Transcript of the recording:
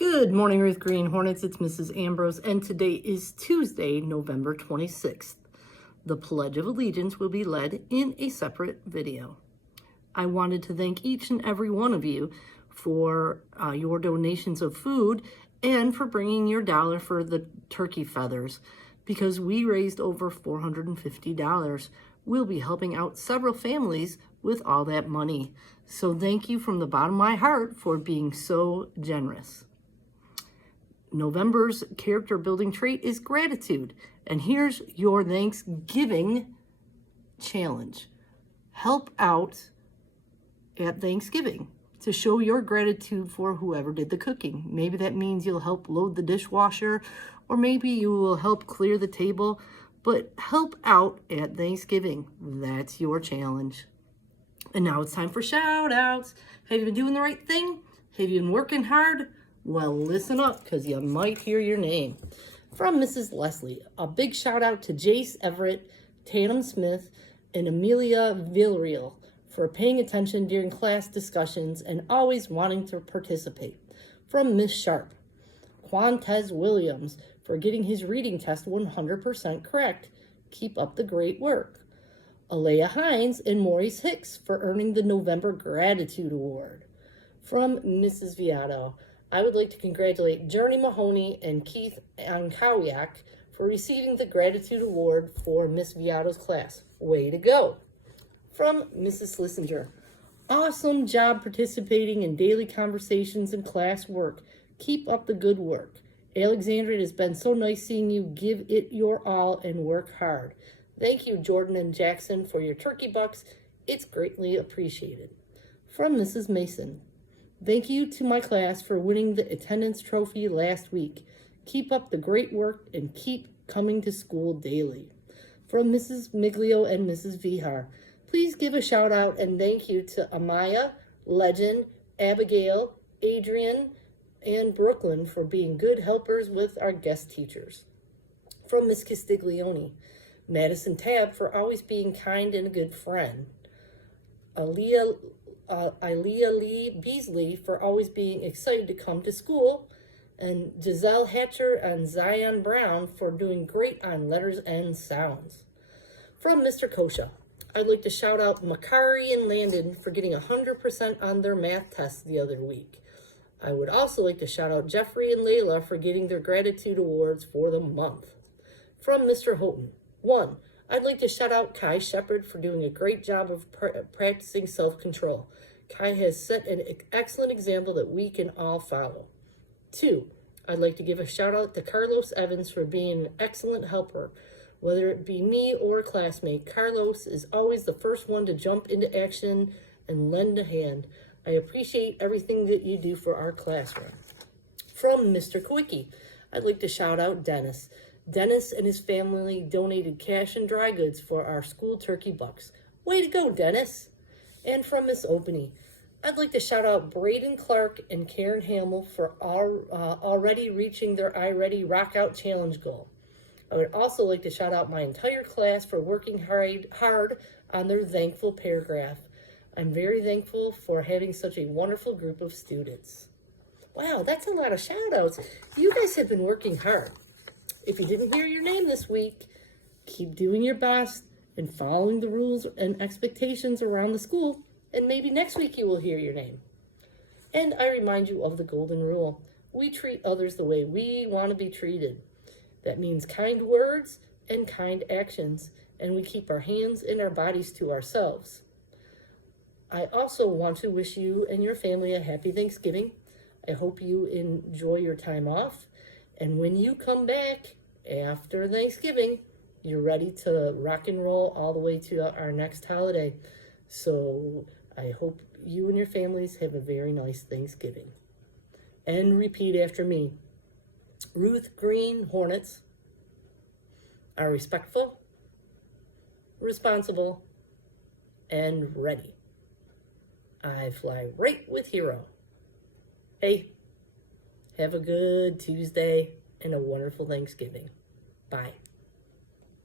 Good morning, Ruth Green Hornets. It's Mrs. Ambrose, and today is Tuesday, November 26th. The Pledge of Allegiance will be led in a separate video. I wanted to thank each and every one of you for your donations of food and for bringing your dollar for the turkey feathers, because we raised over $450. We'll be helping out several families with all that money. So thank you from the bottom of my heart for being so generous. November's character building trait is gratitude. And here's your Thanksgiving challenge. Help out at Thanksgiving to show your gratitude for whoever did the cooking. Maybe that means you'll help load the dishwasher, or maybe you will help clear the table, but help out at Thanksgiving. That's your challenge. And now it's time for shout outs. Have you been doing the right thing? Have you been working hard? Well, listen up, because you might hear your name. From Mrs. Leslie, a big shout out to Jace Everett, Tatum Smith, and Amelia Villarreal for paying attention during class discussions and always wanting to participate. From Miss Sharp, Quantez Williams for getting his reading test 100% correct. Keep up the great work. Alea Hines and Maurice Hicks for earning the November Gratitude Award. From Mrs. Viato, I would like to congratulate Journey Mahoney and Keith Ankawiak for receiving the Gratitude Award for Miss Viato's class. Way to go. From Mrs. Slissinger, awesome job participating in daily conversations and class work. Keep up the good work. Alexandra, it has been so nice seeing you give it your all and work hard. Thank you, Jordan and Jackson, for your turkey bucks. It's greatly appreciated. From Mrs. Mason, thank you to my class for winning the attendance trophy last week. Keep up the great work and keep coming to school daily. From Mrs. Miglio and Mrs. Vihar, please give a shout out and thank you to Amaya, Legend, Abigail, Adrian, and Brooklyn for being good helpers with our guest teachers. From Miss Castiglione, Madison Tabb for always being kind and a good friend. Ilea Lee Beasley for always being excited to come to school, and Giselle Hatcher and Zion Brown for doing great on letters and sounds. From Mr. Kosha, I'd like to shout out Makari and Landon for getting 100% on their math test the other week. I would also like to shout out Jeffrey and Layla for getting their gratitude awards for the month. From Mr. Houghton, 1, I'd like to shout out Kai Shepard for doing a great job of practicing self-control. Kai has set an excellent example that we can all follow. 2, I'd like to give a shout out to Carlos Evans for being an excellent helper. Whether it be me or a classmate, Carlos is always the first one to jump into action and lend a hand. I appreciate everything that you do for our classroom. From Mr. Kowicki, I'd like to shout out Dennis. Dennis and his family donated cash and dry goods for our school turkey bucks. Way to go, Dennis. And from Miss Openy, I'd like to shout out Braden Clark and Karen Hamill for already reaching their iReady Rock Out Challenge goal. I would also like to shout out my entire class for working hard on their thankful paragraph. I'm very thankful for having such a wonderful group of students. Wow, that's a lot of shout outs. You guys have been working hard. If you didn't hear your name this week, keep doing your best and following the rules and expectations around the school, and maybe next week you will hear your name. And I remind you of the golden rule. We treat others the way we want to be treated. That means kind words and kind actions, and we keep our hands and our bodies to ourselves. I also want to wish you and your family a happy Thanksgiving. I hope you enjoy your time off. And when you come back after Thanksgiving, you're ready to rock and roll all the way to our next holiday. So I hope you and your families have a very nice Thanksgiving. And repeat after me. Ruth Green Hornets are respectful, responsible, and ready. I fly right with Hero. Hey, have a good Tuesday and a wonderful Thanksgiving. Bye.